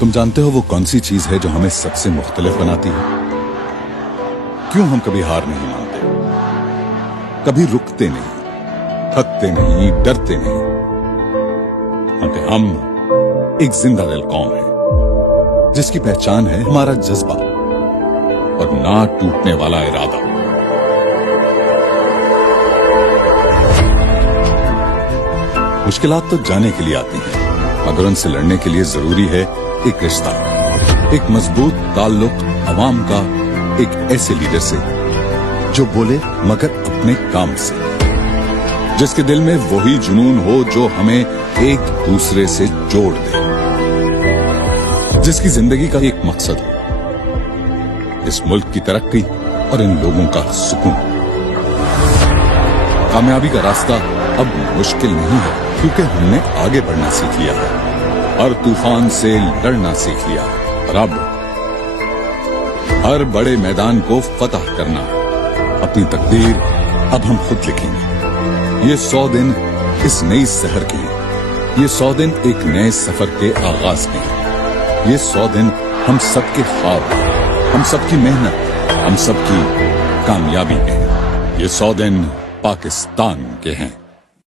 तुम जानते हो वो कौन सी चीज है जो हमें सबसे मुख्तलिफ बनाती है? क्यों हम कभी हार नहीं मानते, कभी रुकते नहीं, थकते नहीं, डरते नहीं? क्योंकि हम एक जिंदा दिल कौम है जिसकी पहचान है हमारा जज्बा और ना टूटने वाला इरादा। मुश्किलात तो जाने के लिए आती हैं, मगर उनसे लड़ने के लिए जरूरी है एक रिश्ता, एक मजबूत ताल्लुक अवाम का, एक ऐसे लीडर से जो बोले मगर अपने काम से, जिसके दिल में वही जुनून हो जो हमें एक दूसरे से जोड़ दे, जिसकी जिंदगी का एक मकसद हो, इस मुल्क की तरक्की और इन लोगों का सुकून। कामयाबी का रास्ता अब मुश्किल नहीं है क्योंकि हमने आगे बढ़ना सीख लिया है, हर तूफान से लड़ना सीख लिया है और अब हर बड़े मैदान को फतह करना, अपनी तकदीर अब हम खुद लिखेंगे। ये 100 दिन इस नई शहर के हैं, ये 100 दिन एक नए सफर के आगाज के हैं, ये 100 दिन हम सबके ख्वाब, हम सबकी मेहनत, हम सबकी कामयाबी के हैं, ये 100 दिन पाकिस्तान के हैं।